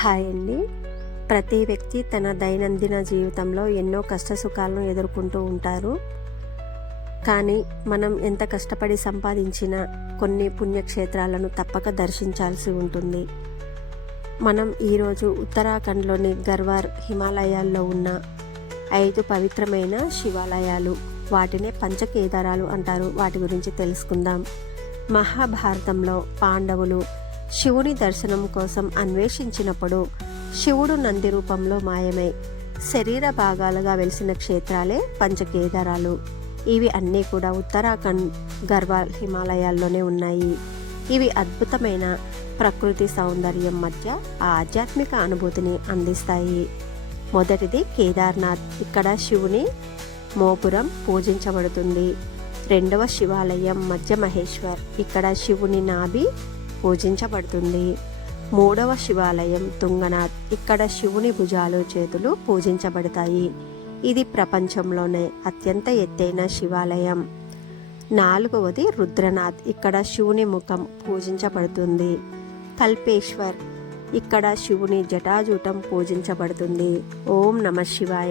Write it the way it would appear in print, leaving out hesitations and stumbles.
Hi అండి. ప్రతి వ్యక్తి తన దైనందిన జీవితంలో ఎన్నో కష్టసుఖాలను ఎదుర్కొంటూ ఉంటారు. కానీ మనం ఎంత కష్టపడి సంపాదించినా కొన్ని పుణ్యక్షేత్రాలను తప్పక దర్శించాల్సి ఉంటుంది. మనం ఈరోజు ఉత్తరాఖండ్లోని గర్వార్ హిమాలయాల్లో ఉన్న 5 పవిత్రమైన శివాలయాలు, వాటినే పంచకేదారాలు అంటారు, వాటి గురించి తెలుసుకుందాం. మహాభారతంలో పాండవులు శివుని దర్శనం కోసం అన్వేషించినప్పుడు శివుడు నంది రూపంలో మాయమై శరీర భాగాలుగా వెలిసిన క్షేత్రాలే పంచకేదారాలు. ఇవి అన్నీ కూడా ఉత్తరాఖండ్ గర్వాల్ హిమాలయాల్లోనే ఉన్నాయి. ఇవి అద్భుతమైన ప్రకృతి సౌందర్యం మధ్య ఆధ్యాత్మిక అనుభూతిని అందిస్తాయి. మొదటిది కేదార్నాథ్. ఇక్కడ శివుని మోపురం పూజించబడుతుంది. రెండవ శివాలయం మధ్య మహేశ్వర్. ఇక్కడ శివుని నాభి పూజించబడుతుంది. మూడవ శివాలయం తుంగనాథ్. ఇక్కడ శివుని భుజాలు, చేతులు పూజించబడతాయి. ఇది ప్రపంచంలోనే అత్యంత ఎత్తైన శివాలయం. నాలుగవది రుద్రనాథ్. ఇక్కడ శివుని ముఖం పూజించబడుతుంది. కల్పేశ్వర్. ఇక్కడ శివుని జటాజూటం పూజించబడుతుంది. ఓం నమః శివాయ.